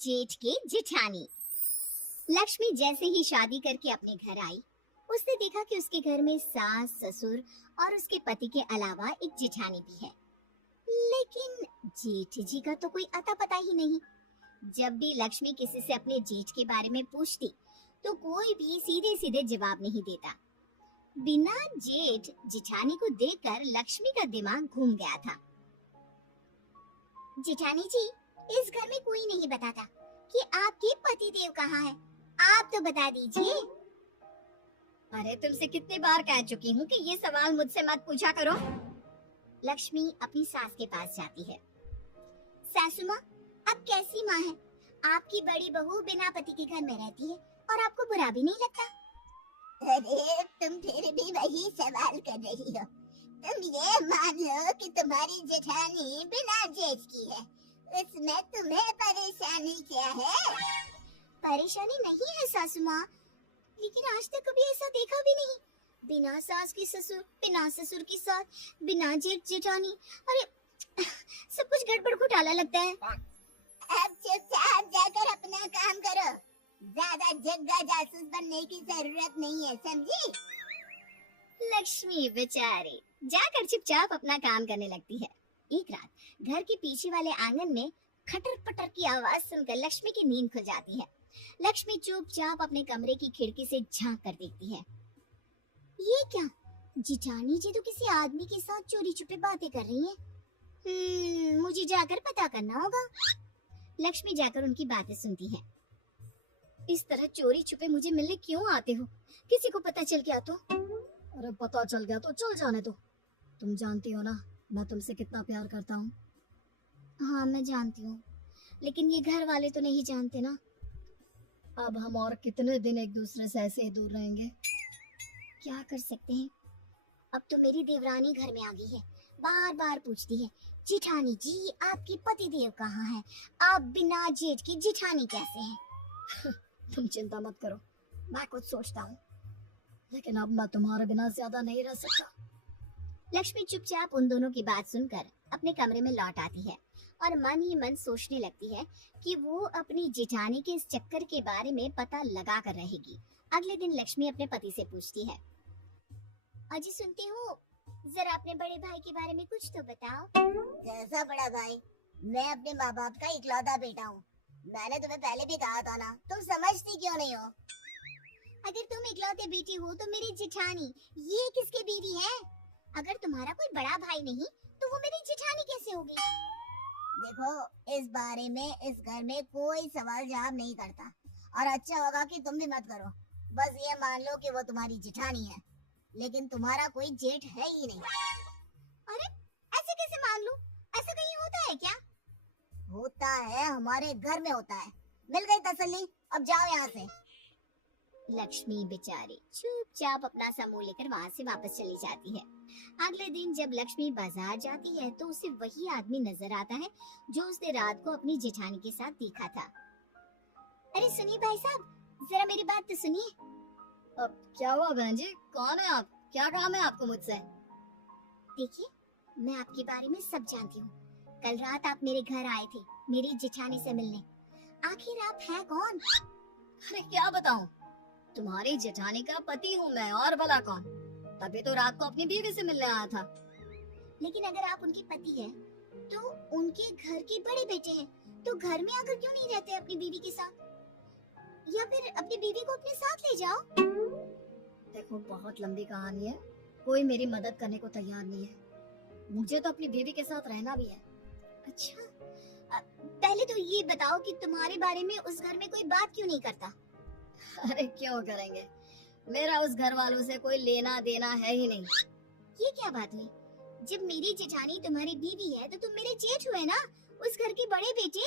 जेठ की जिठानी। लक्ष्मी जैसे ही शादी करके अपने घर आई, उसने देखा कि उसके घर में सास, ससुर और उसके पति के अलावा एक जिठानी भी है। लेकिन जेठ जी का तो कोई अता पता ही नहीं। जब भी लक्ष्मी किसी से अपने जेठ के बारे में पूछती, तो कोई भी सीधे सीधे जवाब नहीं देता। बिना जेठ जिठानी को देखकर लक्ष्मी का दिमाग घूम गया था। जिठानी जी, इस घर में कोई नहीं बताता कि आपके पति देव कहाँ है। आप तो बता दीजिए। अरे तुमसे कितनी बार कह चुकी हूँ कि ये सवाल मुझसे मत पूछा करो। लक्ष्मी अपनी सास के पास जाती है। सासू माँ, आप कैसी माँ हैं? आपकी बड़ी बहू बिना पति के घर में रहती है और आपको बुरा भी नहीं लगता? अरे तुम फिर भी वही सवाल कर रही हो। तुम ये मान लो कि तुम्हारी जेठानी बिना जेठ की है, इसमें तुम्हें परेशानी क्या है? परेशानी नहीं है सासू माँ, लेकिन आज तक कभी ऐसा देखा भी नहीं। बिना सास की ससुर, बिना ससुर की सास, बिना जेठ जेठानी, अरे सब कुछ गड़बड़ घोटाला लगता है। अब चुपचाप जाकर अपना काम करो, ज्यादा जग्गा जासूस बनने की जरूरत नहीं है, समझी? लक्ष्मी बेचारी जाकर चुपचाप अपना काम करने लगती है। एक रात घर के पीछे वाले आंगन में खटर पटर की आवाज सुनकर लक्ष्मी की नींद खुल जाती है। लक्ष्मी चुपचाप अपने कमरे की खिड़की से झांक कर देखती है। ये क्या? जिठानी जी तो किसी आदमी के साथ चोरी छुपे बातें कर रही हैं। मुझे जाकर पता करना होगा। लक्ष्मी जाकर उनकी बातें सुनती है। इस तरह चोरी छुपे मुझे मिलने क्यों आते हो? किसी को पता चल गया तो? अरे पता चल गया तो चल जाने दो। तुम जानती हो ना मैं तुमसे कितना प्यार करता हूँ। हाँ मैं जानती हूँ, लेकिन ये घर वाले तो नहीं जानते ना। अब हम और कितने दिन एक दूसरे से ऐसे ही दूर रहेंगे? क्या कर सकते हैं? अब तो मेरी देवरानी घर में आ गई है। बार बार पूछती है, जिठानी जी आपके पति देव कहाँ है? आप बिना जेठ की जिठानी कैसे हैं? तुम चिंता मत करो, मैं कुछ सोचता हूँ, लेकिन अब मैं तुम्हारे बिना ज्यादा नहीं रह सकता। लक्ष्मी चुपचाप उन दोनों की बात सुनकर अपने कमरे में लौट आती है और मन ही मन सोचने लगती है कि वो अपनी जिठानी के इस चक्कर के बारे में पता लगा कर रहेगी। अगले दिन लक्ष्मी अपने पति से पूछती है, अजी सुनती हूँ, जरा अपने बड़े भाई के बारे में कुछ तो बताओ। कैसा बड़ा भाई? मैं अपने माँ बाप का इकलौता बेटा हूँ। मैंने तुम्हें पहले भी कहा था ना, तुम समझती क्यों नहीं हो? अगर तुम इकलौते बेटी हो तो मेरी जिठानी ये किसकी बीवी है? अगर तुम्हारा कोई बड़ा भाई नहीं तो वो मेरी जिठानी कैसे होगी? देखो, इस बारे में इस घर में कोई सवाल जवाब नहीं करता, और अच्छा होगा कि तुम भी मत करो। बस ये मान लो कि वो तुम्हारी जिठानी है, लेकिन तुम्हारा कोई जेठ है ही नहीं। अरे ऐसे कैसे मान लूं? ऐसा कहीं होता है क्या? होता है, हमारे घर में होता है। मिल गई तसल्ली, अब जाओ यहाँ से। लक्ष्मी बेचारी चुपचाप अपना समूह लेकर वहाँ से वापस चली जाती है। अगले दिन जब लक्ष्मी बाजार जाती है तो उसे वही आदमी नजर आता है जो उसने रात को अपनी जेठानी के साथ देखा था। अरे सुनिए भाई साहब, जरा मेरी बात तो सुनिए। अब क्या हुआ बहन जी, कौन है आप? क्या काम है आपको मुझसे? देखिए, मैं आपके बारे में सब जानती हूँ। कल रात आप मेरे घर आए थे मेरी जेठानी से मिलने। आखिर आप हैं कौन? अरे क्या बताऊं, तुम्हारी जेठानी का पति हूँ मैं, और भला कौन? तभी तो रात को अपनी बीवी से मिलने आया था। लेकिन अगर आप उनके पति हैं, तो उनके घर के बड़े बेटे हैं, तो घर में आकर क्यों नहीं रहते अपनी बीवी के साथ? या फिर अपनी बीवी को अपने साथ ले जाओ। देखो, बहुत लंबी कहानी है, कोई मेरी मदद करने को तैयार नहीं है। मुझे तो अपनी बीवी के साथ रहना भी है। अच्छा, पहले तो ये बताओ कि तुम्हारे बारे में उस घर में कोई बात क्यों नहीं करता? अरे क्यों करेंगे, मेरा उस घर वालों से कोई लेना देना है ही नहीं। ये क्या बात हुई? जब मेरी जेठानी तुम्हारी बीवी है तो तुम मेरे जेठ हुए ना, उस घर के बड़े बेटे।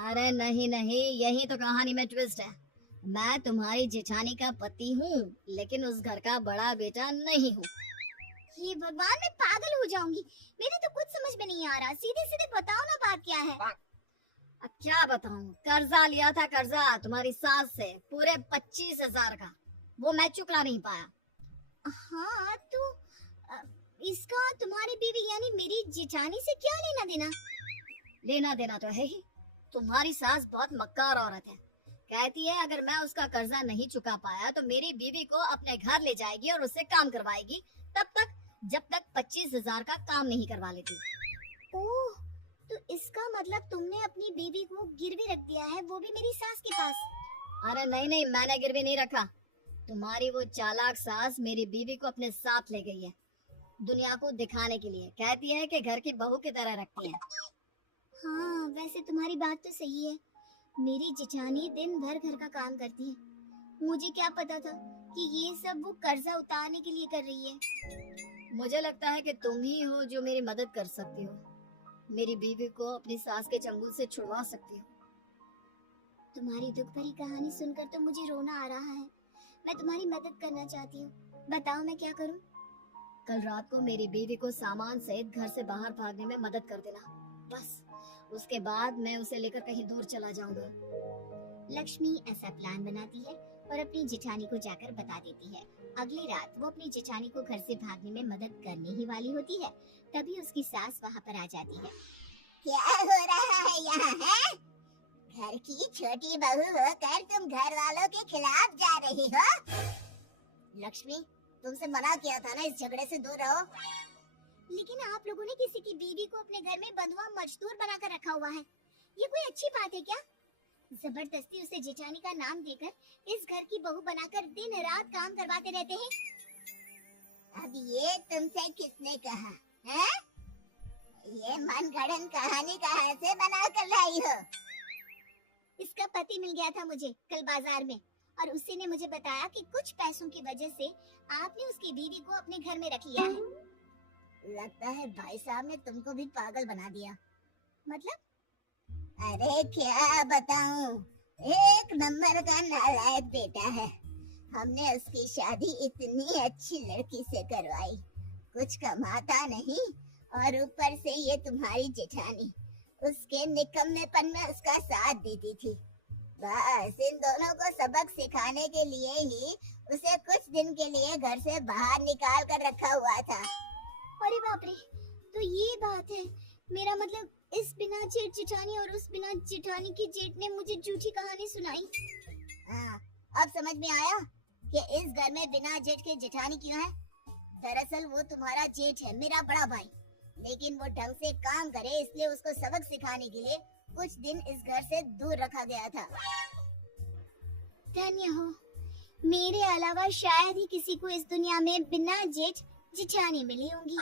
अरे नहीं नहीं, यही तो कहानी में ट्विस्ट है। मैं तुम्हारी जेठानी का पति हूँ, लेकिन उस घर का बड़ा बेटा नहीं हूँ। ये भगवान, मैं पागल हो जाऊंगी। मेरे तो कुछ समझ में नहीं आ रहा। सीधे सीधे बताओ ना, बात क्या है? अब क्या बताऊं, कर्जा लिया था, कर्जा तुम्हारी सास से, पूरे 25,000 का। वो मैं चुका नहीं पाया। हाँ तो इसका तुम्हारी बीवी यानी मेरी जेठानी से क्या लेना देना? लेना देना तो है ही, तुम्हारी सास बहुत मक्कार औरत है। कहती है अगर मैं उसका कर्जा नहीं चुका पाया तो मेरी बीवी को अपने घर ले जाएगी और उससे काम करवाएगी, तब तक जब तक 25,000 का काम नहीं करवा लेती। ओह, तो इसका मतलब तुमने अपनी बीवी को गिरवी रख दिया है, वो भी मेरी सास के पास। अरे नहीं नहीं, मैंने गिरवी नहीं रखा। तुम्हारी वो चालाक सास मेरी बीवी को अपने साथ ले गई है, दुनिया को दिखाने के लिए। कहती है कि घर की बहू की तरह रखती है। हाँ, वैसे तुम्हारी बात तो सही है। मेरी जेठानी दिन भर घर का काम करती है। मुझे क्या पता था कि ये सब वो कर्जा उतारने के लिए कर रही है। मुझे लगता है कि तुम ही हो जो मेरी मदद कर सकती हो, मेरी बीवी को अपनी सास के चंगुल से छुड़वा सकती हो। तुम्हारी दुख भरी कहानी सुनकर तो मुझे रोना आ रहा है। मैं तुम्हारी मदद करना चाहती हूँ, बताओ मैं क्या करूँ? कल रात को मेरी बीवी को सामान सहित घर से बाहर भागने में मदद कर देना, बस उसके बाद मैं उसे लेकर कहीं दूर चला जाऊंगा। लक्ष्मी ऐसा प्लान बनाती है और अपनी जेठानी को जाकर बता देती है। अगली रात वो अपनी जेठानी को घर से भागने में मदद करने ही वाली होती है, तभी उसकी सास वहाँ पर आ जाती है। क्या हो रहा है यहाँ है? घर की छोटी बहू होकर तुम घर वालों के खिलाफ जा रही हो? लक्ष्मी, तुमसे मना किया था ना इस झगड़े से दूर रहो। लेकिन आप लोगों ने किसी की बीवी को अपने घर में बंधुआ मजदूर बनाकर रखा हुआ है, ये कोई अच्छी बात है क्या? जबरदस्ती उसे जेठानी का नाम देकर इस घर की बहू बनाकर दिन रात काम करवाते रहते हैं। अब ये तुमसे किसने कहा है? ये मनगढ़ंत कहानी कहाँ से बना कर लाई हो? इसका पति मिल गया था मुझे कल बाजार में, और उसी ने मुझे बताया कि कुछ पैसों की वजह से आपने उसकी बीवी को अपने घर में रख लिया है। लगता है भाई साहब ने तुमको भी पागल बना दिया। मतलब? अरे क्या बताऊं, एक नंबर का नालायक बेटा है। हमने उसकी शादी इतनी अच्छी लड़की से करवाई, कुछ कमाता नहीं और ऊपर से ये तुम्हारी जेठानी उसके निकम्मेपन में उसका साथ देती थी। बस इन दोनों को सबक सिखाने के लिए ही उसे कुछ दिन के लिए घर से बाहर निकाल कर रखा हुआ था। अरे बाप रे, तो ये बात है। मेरा मतलब इस बिना जेठ जेठानी और उस बिना जेठानी की जेठ ने मुझे झूठी कहानी सुनाई। हाँ, अब समझ में आया कि इस घर में बिना जेठ के जेठानी क्यों है। दरअसल वो तुम्हारा जेठ है, मेरा बड़ा भाई, लेकिन वो ढंग से काम करे इसलिए उसको सबक सिखाने के लिए कुछ दिन इस घर से दूर रखा गया था। धन्य हो, मेरे अलावा शायद ही किसी को इस दुनिया में बिना जेठ जेठानी मिली होंगी।